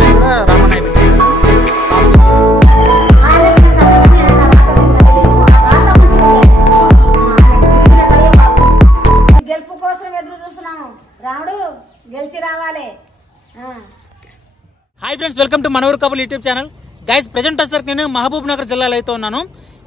పేరు కూడా రామన్నయ్య పెట్టారు. గెలుపు కోసం ఎదురు చూస్తున్నాము. రాముడు గెలిచి రావాలి. హాయ్ ఫ్రెండ్స్, వెల్కమ్ టు మనూరు couple YouTube channel. Guys, present వచ్చేసరికి నేను మహబూబ్ నగర్ జిల్లాలో అయితే ఉన్నాను.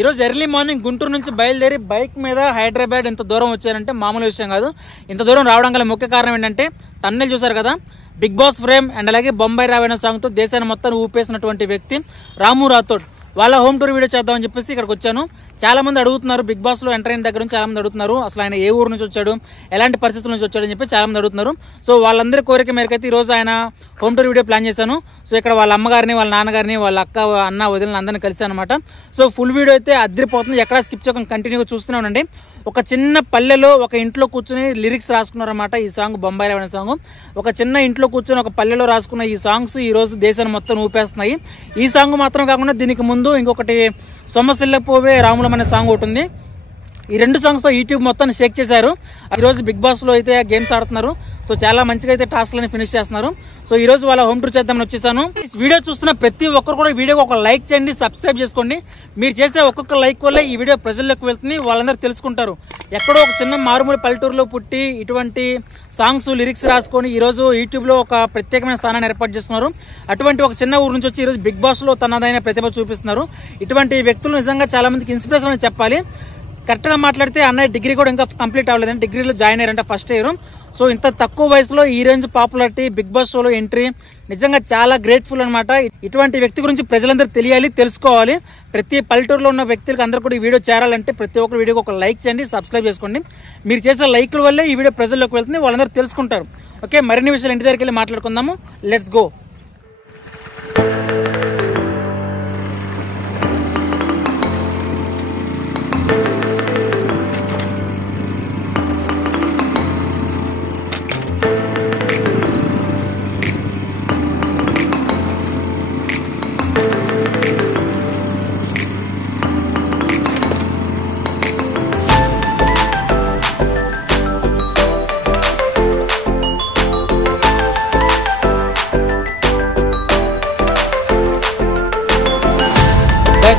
ఈరోజు ఎర్లీ మార్నింగ్ గుంటూరు నుంచి బయలుదేరి బైక్ మీద హైదరాబాద్ ఇంత దూరం వచ్చారంటే మామూలు విషయం కాదు. ఇంత దూరం రావడం గల ముఖ్య కారణం ఏంటంటే తమిళ చూసారు కదా, బిగ్ బాస్ ఫ్రేమ్ అండ్ అలాగే బొంబాయి రావైన సాంగ్తో దేశాన్ని మొత్తం ఊపేసినటువంటి వ్యక్తి రాము రాథోడ్. వాళ్ళ హోమ్ టూర్ వీడియో చేద్దామని చెప్పేసి ఇక్కడికి వచ్చాను. చాలా మంది అడుగుతున్నారు, బిగ్ బాస్ లో ఎంటర్ అయిన దగ్గర నుంచి చాలా మంది అడుగుతున్నారు, అసలు ఆయన ఏ ఊరు నుంచి వచ్చాడు, ఎలాంటి పరిస్థితుల నుంచి వచ్చాడు అని చెప్పి చాలా మంది అడుగుతున్నారు. సో వాళ్ళందరి కోరిక మేరకు అయితే ఈరోజు ఆయన హోమ్ టూర్ వీడియో ప్లాన్ చేశాను. సో ఇక్కడ వాళ్ళ అమ్మగారిని, వాళ్ళ నాన్నగారిని, వాళ్ళ అక్క, అన్న, వదిలిన అందరిని కలిసి అనమాట. సో ఫుల్ వీడియో అయితే అదిరిపోతుంది, ఎక్కడ స్కిప్ చేయకుండా కంటిన్యూగా చూస్తూనే ఉండండి. ఒక చిన్న పల్లెలో ఒక ఇంట్లో కూర్చొని లిరిక్స్ రాసుకున్నారన్నమాట. ఈ సాంగ్ బొంబాయి రావణ సాంగ్. ఒక చిన్న ఇంట్లో కూర్చొని ఒక పల్లెలో రాసుకున్న ఈ సాంగ్స్ ఈ రోజు దేశాన్ని మొత్తం ఊపేస్తున్నాయి. ఈ సాంగ్ మాత్రం కాకుండా దీనికి ముందు ఇంకొకటి సొమ్మసిల్ల పోవే రాములం అనే సాంగ్ ఒకటి ఉంది. ఈ రెండు సాంగ్స్తో యూట్యూబ్ మొత్తాన్ని షేక్ చేశారు. ఈరోజు బిగ్ బాస్లో అయితే గేమ్స్ ఆడుతున్నారు. సో చాలా మంచిగా అయితే టాస్క్లని ఫినిష్ చేస్తున్నారు. సో ఈ రోజు వాళ్ళ హోమ్ టూర్ చేద్దామని వచ్చేసాను. వీడియో చూస్తున్న ప్రతి ఒక్కరు కూడా వీడియోకి ఒక లైక్ చేయండి, సబ్స్క్రైబ్ చేసుకోండి. మీరు చేసే ఒక్కొక్క లైక్ వల్లే ఈ వీడియో ప్రజల్లోకి వెళ్తుంది, వాళ్ళందరూ తెలుసుకుంటారు. ఎక్కడో ఒక చిన్న మారుమూల పల్లెటూరులో పుట్టి ఇటువంటి సాంగ్స్ లిరిక్స్ రాసుకొని ఈరోజు యూట్యూబ్లో ఒక ప్రత్యేకమైన స్థానాన్ని ఏర్పాటు చేస్తున్నారు. అటువంటి ఒక చిన్న ఊరు నుంచి వచ్చి ఈరోజు బిగ్ బాస్లో తనదైన ప్రతిభ చూపిస్తున్నారు. ఇటువంటి వ్యక్తులు నిజంగా చాలా మందికి ఇన్స్పిరేషన్ అని చెప్పాలి. కరెక్ట్గా మాట్లాడితే అన్నయ్య డిగ్రీ కూడా ఇంకా కంప్లీట్ అవ్వలేదండి, డిగ్రీలో జాయిన్ అయ్యారంటే ఫస్ట్ ఇయర్. సో ఇంత తక్కువ వయసులో ఈ రేంజ్ పాపులారిటీ, బిగ్ బాస్ షోలో ఎంట్రీ నిజంగా చాలా గ్రేట్ఫుల్ అనమాట. ఇటువంటి వ్యక్తి గురించి ప్రజలందరూ తెలియాలి, తెలుసుకోవాలి. ప్రతి పల్లెటూరులో ఉన్న వ్యక్తులకు అందరూ కూడా ఈ వీడియో చేరాలంటే ప్రతి ఒక్కరు వీడియోకి ఒక లైక్ చేయండి, సబ్స్క్రైబ్ చేసుకోండి. మీరు చేసే లైకుల వల్లే ఈ వీడియో ప్రజల్లోకి వెళ్తుంది, వాళ్ళందరూ తెలుసుకుంటారు. ఓకే, మరిన్ని విషయాలు ఇంటి దగ్గరికి వెళ్ళి మాట్లాడుకుందాము. Let's go.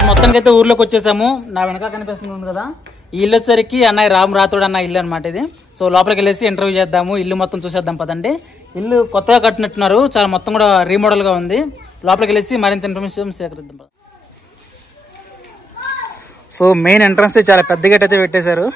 మొత్తానికి అయితే ఊర్లోకి వచ్చేసాము. నా వెనక కనిపిస్తుంది కదా, ఈ ఇల్లు వచ్చేసరికి అన్నయ్య రామ్ రాథోడ్ అన్న ఇల్లు అనమాట ఇది. సో లోపలికి వెళ్ళేసి ఇంటర్వ్యూ చేద్దాము, ఇల్లు మొత్తం చూసేద్దాం పదండి. ఇల్లు కొత్తగా కట్టినట్టున్నారు, చాలా మొత్తం కూడా రీమోడల్ గా ఉంది. లోపలికి వెళ్ళేసి మరింత ఇన్ఫర్మేషన్ సేకరిద్దాం. సో మెయిన్ ఎంట్రన్స్ చాలా పెద్ద గేట్ అయితే పెట్టేశారు.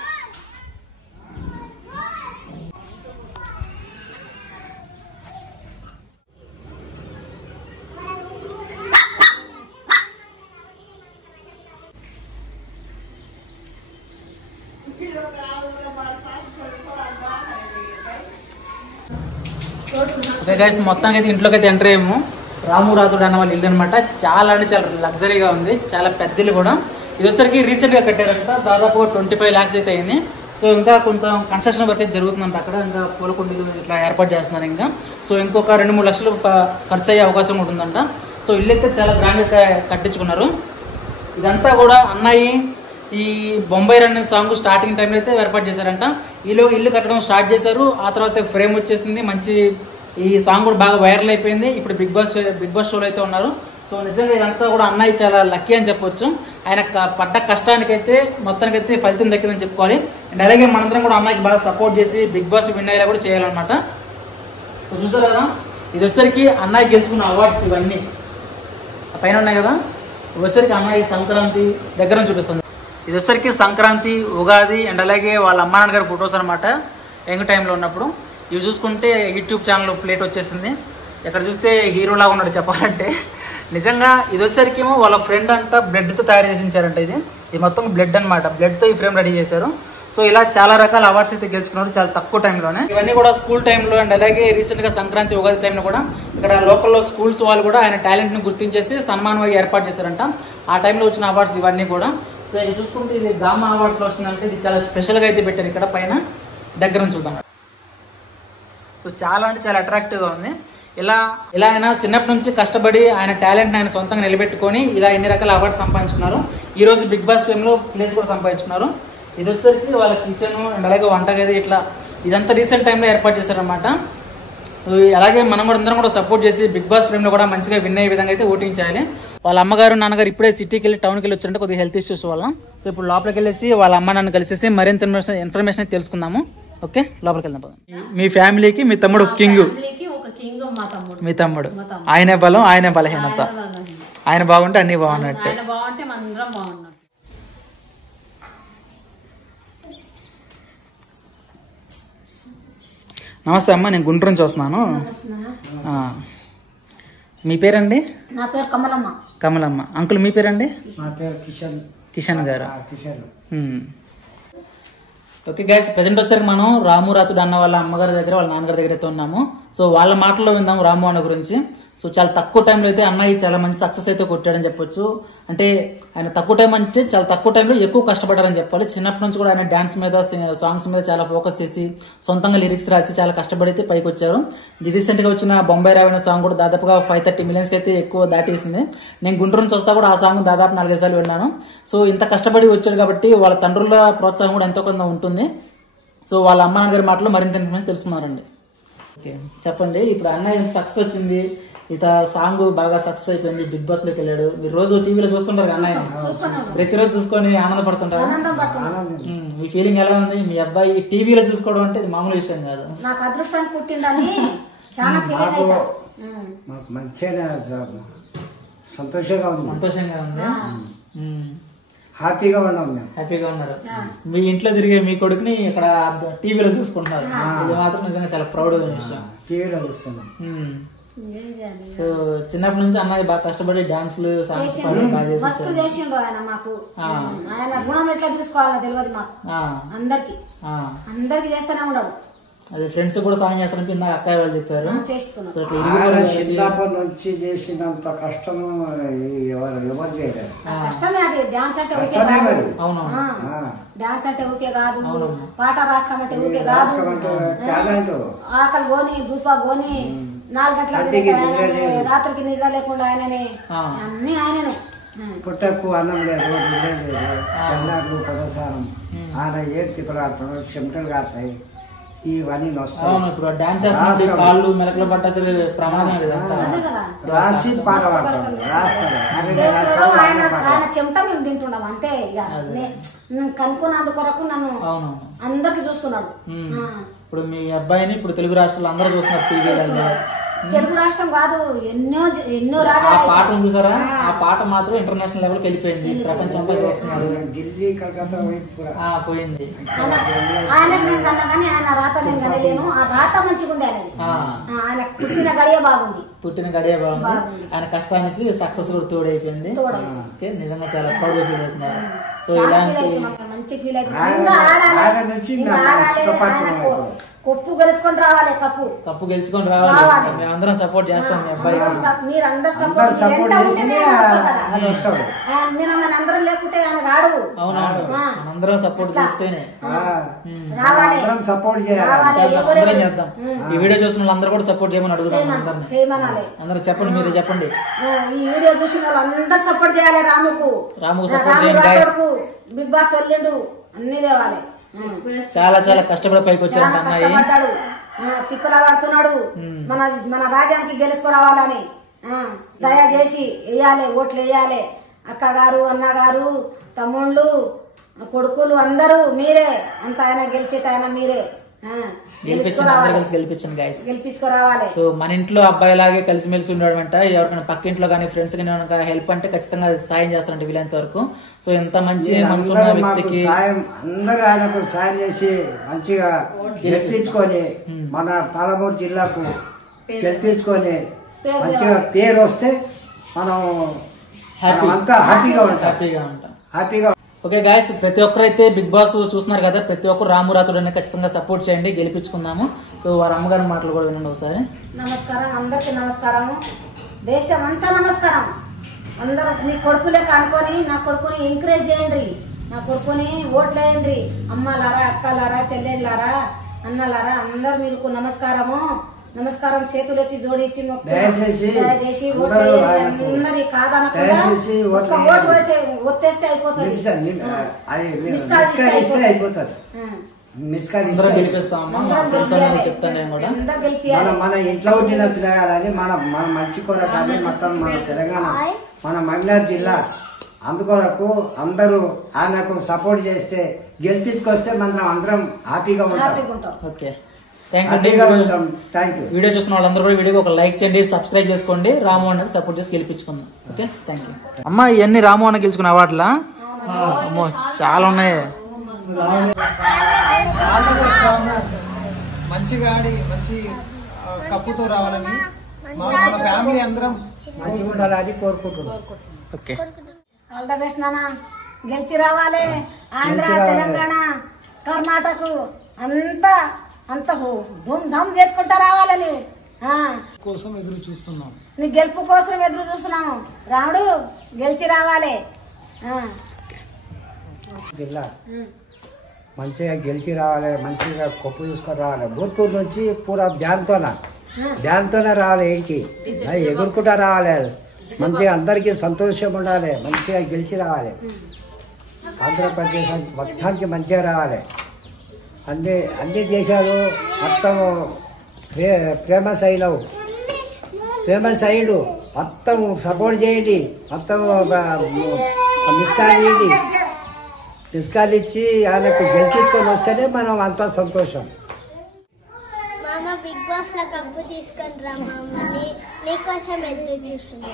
గైస్, మొత్తానికి అయితే ఇంట్లోకి అయితే ఎంటర్ అయ్యాము. రాము రాథోడ్ అన్న వాళ్ళ ఇల్లు అనమాట. చాలా అంటే చాలా లగ్జరీగా ఉంది, చాలా పెద్ద ఇల్లు కూడా. ఇది వచ్చరికి రీసెంట్ గా కట్టారంట, దాదాపు 25 lakhs అయితే అయింది. సో ఇంకా కొంత కన్స్ట్రక్షన్ వర్క్ అయితే జరుగుతుందంట అక్కడ, ఇంకా పూలకుండీలు ఇట్లా ఏర్పాటు చేస్తున్నారు ఇంకా. సో ఇంకొక 2-3 లక్షలు ఖర్చు అయ్యే అవకాశం ఉంటుందంట. సో ఇల్లు అయితే చాలా గ్రాండ్గా కట్టించుకున్నారు. ఇదంతా కూడా అన్నయ్య ఈ బొంబాయి రన్ సాంగ్ స్టార్టింగ్ టైంలో అయితే ఏర్పాటు చేశారంట. ఈలో ఇల్లు కట్టడం స్టార్ట్ చేశారు. ఆ తర్వాత ఫ్రేమ్ వచ్చేసింది, మంచి ఈ సాంగ్ కూడా బాగా వైరల్ అయిపోయింది. ఇప్పుడు బిగ్ బాస్ షోలో అయితే ఉన్నారు. సో నిజంగా ఇదంతా కూడా అన్నయ్య చాలా లక్కీ అని చెప్పొచ్చు. ఆయన పడ్డ కష్టానికైతే మొత్తానికైతే ఫలితం దక్కిందని చెప్పుకోవాలి. అండ్ అలాగే మనందరం కూడా అన్నయ్యకి బాగా సపోర్ట్ చేసి బిగ్ బాస్ విన్ అయ్యేలా కూడా చేయాలన్నమాట. సో చూసారు కదా, ఇది వచ్చరికి అన్నయ్య గెలుచుకున్న అవార్డ్స్ ఇవన్నీ పైన ఉన్నాయి కదా. వచ్చరికి అన్నయ్య సంక్రాంతి దగ్గర నుంచి చూపిస్తుంది. ఇది వచ్చరికి సంక్రాంతి, ఉగాది అండ్ అలాగే వాళ్ళ అమ్మ నాన్నగారి ఫొటోస్ అనమాట యంగ్ టైంలో ఉన్నప్పుడు. ఇవి చూసుకుంటే యూట్యూబ్ ఛానల్ ప్లేట్ వచ్చేసింది. ఇక్కడ చూస్తే హీరోలాగా ఉన్నాడు చెప్పాలంటే. నిజంగా ఇది వచ్చరికి ఏమో వాళ్ళ ఫ్రెండ్ అంట బ్లడ్తో తయారు చేసి ఇచ్చారంట. ఇది మొత్తం బ్లడ్ అనమాట, బ్లడ్తో ఈ ఫ్రేమ్ రెడీ చేశారు. సో ఇలా చాలా రకాల అవార్డ్స్ అయితే గెలుచుకున్నారు చాలా తక్కువ టైంలోనే. ఇవన్నీ కూడా స్కూల్ టైంలో అండ్ అలాగే రీసెంట్గా సంక్రాంతి, ఉగాది టైంలో కూడా ఇక్కడ లోకల్లో స్కూల్స్ వాళ్ళు కూడా ఆయన టాలెంట్ని గుర్తించేసి సన్మానం ఏర్పాటు చేశారంట. ఆ టైంలో వచ్చిన అవార్డ్స్ ఇవన్నీ కూడా. సో ఇది చూసుకుంటే ఇది గామా అవార్డ్స్లో వచ్చిందంటే ఇది చాలా స్పెషల్గా అయితే పెట్టారు ఇక్కడ పైన. దగ్గర నుంచి చూద్దాం. సో చాలా అంటే చాలా అట్రాక్టివ్గా ఉంది. ఇలా ఆయన చిన్నప్పటి నుంచి కష్టపడి ఆయన టాలెంట్ ఆయన సొంతంగా నిలబెట్టుకొని ఇలా ఎన్ని రకాల అవార్డ్స్ సంపాదించుకున్నారు. ఈ రోజు బిగ్ బాస్ ఫేమ్లో ప్లేస్ కూడా సంపాదించుకున్నారు. ఇది వచ్చేసరికి వాళ్ళ కిచెన్ అండ్ అలాగే వంటగది ఇట్లా ఇదంతా రీసెంట్ టైంలో ఏర్పాటు చేశారనమాట. అలాగే మనం కూడా అందరం కూడా సపోర్ట్ చేసి బిగ్ బాస్ ప్రేమ్ లో కూడా మంచిగా విన్ అయ్యే విధంగా అయితే ఓటింగ్ చేయాలి. వాళ్ళ అమ్మగారు నాన్నగారు ఇప్పుడే సిటీకి వెళ్ళి టౌన్కి వెళ్ళి వచ్చారంటే కొద్దిగా హెల్త్ ఇష్యూస్ వల్ల. సో ఇప్పుడు లోపలికి వెళ్ళేసి వాళ్ళ అమ్మ నాన్న కలిసేసి మరింత ఇన్ఫర్మేషన్ అయితే తెలుసుకుందాము. ఓకే, లోపలికి వెళ్దాం. మీ ఫ్యామిలీకి మీ తమ్ముడు కింగ్, మీ తమ్ముడు ఆయనే బలం ఆయనే బలహీనత. ఆయన బాగుంటే అన్ని బాగున్నట్టే. నమస్తే అమ్మ, నేను గుంటూరు నుంచి వస్తున్నాను. మీ పేరండి? నా పేరు కమలమ్మ. కమలమ్మ. అంకుల్ మీ పేరండి? నా పేరు కిషన్. కిషన్ గారు. ఓకే గైస్, ప్రజెంట్ వచ్చేసరికి మనం రాము రాతుడు అన్న వాళ్ళ అమ్మగారి దగ్గర వాళ్ళ నాన్నగారి దగ్గర అయితే ఉన్నాము. సో వాళ్ళ మాటల్లో విందాము రాము అన్న గురించి. సో చాలా తక్కువ టైంలో అయితే అన్నయ్య చాలా మంచి సక్సెస్ అయితే కొట్టాడని చెప్పొచ్చు. అంటే ఆయన తక్కువ టైం అంటే చాలా తక్కువ టైంలో ఎక్కువ కష్టపడారని చెప్పాలి. చిన్నప్పటి నుంచి కూడా ఆయన డాన్స్ మీద సాంగ్స్ మీద చాలా ఫోకస్ చేసి సొంతంగా లిరిక్స్ రాసి చాలా కష్టపడి అయితే పైకి వచ్చారు. రీసెంట్ గా వచ్చిన బొంబాయి రావిన సాంగ్ కూడా దాదాపుగా 530 millions అయితే ఎక్కువ దాటేసింది. నేను గుంటూరు నుంచి వస్తా కూడా ఆ సాంగ్ దాదాపు 4-5 సార్లు విన్నాను. సో ఇంత కష్టపడి వచ్చాడు కాబట్టి వాళ్ళ తండ్రుల ప్రోత్సాహం కూడా ఎంతో కొంత ఉంటుంది. సో వాళ్ళ అమ్మ నాన్నగారి మాటలు మరింత ఇన్ఫర్మేషన్ తెలుసుకున్నారండి. ఓకే చెప్పండి, ఇప్పుడు అన్నయ్య సక్సెస్ వచ్చింది, ఇత సాంగ్ బాగా సక్సెస్ అయిపోయింది, బిగ్ బాస్ లోకి వెళ్ళాడు. మీరు రోజు టీవీలో చూస్తుంటారు అన్నయ్య, ప్రతిరోజు చూసుకొని ఆనందపడుతుంటారు. మీ ఫీలింగ్ ఎలా ఉంది? మీ అబ్బాయి టీవీలో చూసుకోవడం అంటే ఇది మామూలు విషయం కాదు. నాకు అదృష్టాన్ని పుట్టిందని చాలా మంచిగా సంతోషంగా ఉంది. సంతోషంగా ఉంది, హ్యాపీగా ఉన్నాం. హ్యాపీగా ఉన్నారు. మీ ఇంట్లో తిరిగే మీ కొడుకుని ఇక్కడ టీవీలో చూసుకుంటున్నారు. ఇది మాత్రం నిజంగా చాలా ప్రౌడ్ విషయం. టీవీలో చూస్తున్నాం. సో చిన్నప్పటి నుంచి అన్నయ్య బాగా కష్టపడి డాన్స్లు సాంగ్స్ మస్తు చేసిండు ఆయన. మాకు ఆయన గుణం ఎట్లా తీసుకోవాలో తెలియదు మాకు. అందరికి చేస్తూనే ఉండడు. అదే ఫ్రెండ్స్ కూడా సాంగ్ చేస్తారంటే ఇందాక అక్కయ్య వాళ్ళు చెప్పారు. చిన్నప్పటి నుంచి చేసినంత కష్టం ఎవరు చేయలేదు. కష్టమే అది. డాన్స్ అంటే ఓకే కాదు, డాన్స్ అంటే ఓకే కాదు, పాట రాసుకోమంటే ఓకే కాదు. ఆకలి గోని రూపా గోని 4 గంటల రాత్రికి నిద్ర లేకుండా ఆయననే, అన్ని ఆయననే. పుట్టకు అన్నం లేదు, లేదు ప్రదర్శనం ఆయన ఏం తిప్పలాడుతున్నాడు, చెమటలు కాస్తాయి, ఇవన్నీ ఇప్పుడు డాన్స్ చేస్తే కాళ్ళు మెలకలు పట్ట అసలు ప్రమాదం రాసి పాట పాడతాడు, రాస్తాడు. ఆయన చెమట మేము తింటున్నాం అంతే. ఇక కనుక్కున్నందు కొరకు నన్ను అందరికి చూస్తున్నాడు. ఇప్పుడు మీ అబ్బాయిని ఇప్పుడు తెలుగు రాష్ట్రాలు అందరూ చూస్తున్నారు టీవీలో. తెలుగు రాష్ట్రం కాదు, ఎన్నో ఆ పాట చూసారా? ఆ పాట మాత్రం ఇంటర్నేషనల్ లెవెల్కి వెళ్ళిపోయింది, ప్రపంచంలో చూస్తున్నారు. ఢిల్లీ కలకత్తా పోయింది. ఆయనకు నేను కన్నా కానీ ఆయన రాత నేను కనలేను. ఆ రాత మంచిగా ఉంది ఆయనది. ఆయన పుట్టిన గడియ బాగుంది. ఆయన కష్టానికి సక్సెస్ కూడా తోడైపోయింది. నిజంగా చాలా ప్రౌడ్ ఫీల్ అవుతున్నారు. సో ఇలాంటి మంచి ఫీల్ అవుతుంది. కప్పు గెలుచుకొని రావాలి. కప్పు గెలుచుకొని రావాలి. మేమందరం సపోర్ట్ చేస్తాం మీ అబ్బాయి. మీరందరూ సపోర్ట్ అందరం లేకుంటే ఆయన రాడు. అవునవును, అందరం సపోర్ట్ చేస్తేనే సపోర్ట్ చేద్దాం. ఈ వీడియో చూసిన వాళ్ళందరూ కూడా సపోర్ట్ చేయమని అడుగుతాం. అందరూ చెప్పండి, మీరే చెప్పండి. ఈ వీడియో చూసిన వాళ్ళందరూ సపోర్ట్ చేయాలి. రాముకు సపోర్ట్ చేయండి. బిగ్ బాస్ వెళ్ళిండు, అన్ని తేవాలి. చాలా చాలా కష్టపడి పైకి వచ్చారంట అన్నయ్య. తిప్పలా పడుతున్నాడు. మన రాజ్యానికి గెలుచుకురావాలని దయచేసి వేయాలి, ఓట్లు వేయాలి. అక్కగారు, అన్నగారు, తమ్ముళ్ళు, కొడుకులు అందరూ మీరే. అంత ఆయన గెలిచేట ఆయన మీరే. గెలిపించుకోరావాలి. సో మన ఇంట్లో అబ్బాయిలాగే కలిసిమెలిసి ఉండడం అంట. ఎవరికైనా పక్క ఇంట్లో కానీ ఫ్రెండ్స్ కానీ హెల్ప్ అంటే ఖచ్చితంగా సాయం చేస్తారంట వీళ్ళంత వరకు. సో ఎంత మంచి మనసు ఉన్న వ్యక్తికి అందరూ ఆయనకు సాయం చేసి మంచిగా గెలిపించుకొని మన పాలమూరు జిల్లాకు గెలిపించుకొని మంచిగా పేరు వస్తే మనం హ్యాపీగా ఉంటాం. ఓకే గాయస్, ప్రతి ఒక్కరైతే బిగ్ బాస్ చూస్తున్నారు కదా, ప్రతి ఒక్కరు రాము రాతుడని ఖచ్చితంగా సపోర్ట్ చేయండి, గెలిపించుకుందాము. సో వారి అమ్మగారి మాటలు కూడా వినండి ఒకసారి. నమస్కారం, అందరికి నమస్కారం, దేశం అంతా నమస్కారం. అందరూ మీ కొడుకులే కనుకొని నా కొడుకుని ఎంకరేజ్ చేయండి, నా కొడుకుని ఓట్లు వేయండి. అమ్మలారా, అక్కలారా, చెల్లెళ్ళారా, అన్నలారా అందరు మీకు నమస్కారము. నమస్కారం, చేతులు వచ్చి జోడించి దయచేసి అందరి కాదనకుండా ఒత్తేస్తే అయిపోతుంది. మిస్కాల్ అందరూ గెలిపిస్తామమ్మా, మా ఫ్రెండ్స్ అందరూ చెప్తాను నేను కూడా. అందరూ గెలిపియాలి. మన ఇంట్లో ఉండిన పిల్లగాడని మన మంచి కొరకాని మొత్తం మన తెలంగాణ మన మంగళూరు జిల్లా అందుకొరకు అందరూ ఆయనకు సపోర్ట్ చేస్తే గెలిపించుకొస్తే మనం అందరం హ్యాపీగా ఉంటాం. Okay, thank you. వీడియో చూస్తున్న వాళ్ళందరూ కూడా వీడియోకి ఒక లైక్ చేయండి, సబ్స్క్రైబ్ చేసుకోండి, రామోహన్ సపోర్ట్ చేసి గెలిపించుకుందాం. Okay, thank you. అమ్మా ఇవన్నీ రామోహన్ గెలుచుకున్న అవార్డులా? అమ్మో చాలా ఉన్నాయి. మంచిగా ఆడి మంచి కప్పుతో రావాలని మన ఫ్యామిలీ అందరం మంచిగా ఉండాలని కోరుకుంటున్నాం. ఓకే, ఆల్ ద బెస్ట్ నాన్న. గెలిచి రావాలి. ఆంధ్ర, తెలంగాణ, కర్ణాటక అంత ధూమ్ ధామ్ చేసుకుంటా రావాలని కోసం ఎదురు చూస్తున్నాం. నీ గెలుపు కోసం ఎదురు చూస్తున్నాము. రాముడు గెలిచి రావాలి. జిల్లా మంచిగా గెలిచి రావాలి, మంచిగా కొప్పు తీసుకొని రావాలి. గుంటూరు నుంచి పూరా ధ్యాన్తోనే రావాలి. ఏంటి ఎగురుకుంటా రావాలి. మంచిగా అందరికీ సంతోషం ఉండాలి. మంచిగా గెలిచి రావాలి. ఆంధ్రప్రదేశ్ మొత్తానికి మంచిగా రావాలి. అన్ని దేశాలు మొత్తం ఫేమస్ అయిడు మొత్తం సపోర్ట్ చేయండి. మొత్తం మిస్కాల్ ఇచ్చి ఆయనకు గెలిపించుకొని వస్తేనే మనం అంతా సంతోషం. మామ బిగ్ బాస్ లో కప్పు తీసుకొని రా మామ, నీకోసం ఎదురు చూస్తుంది.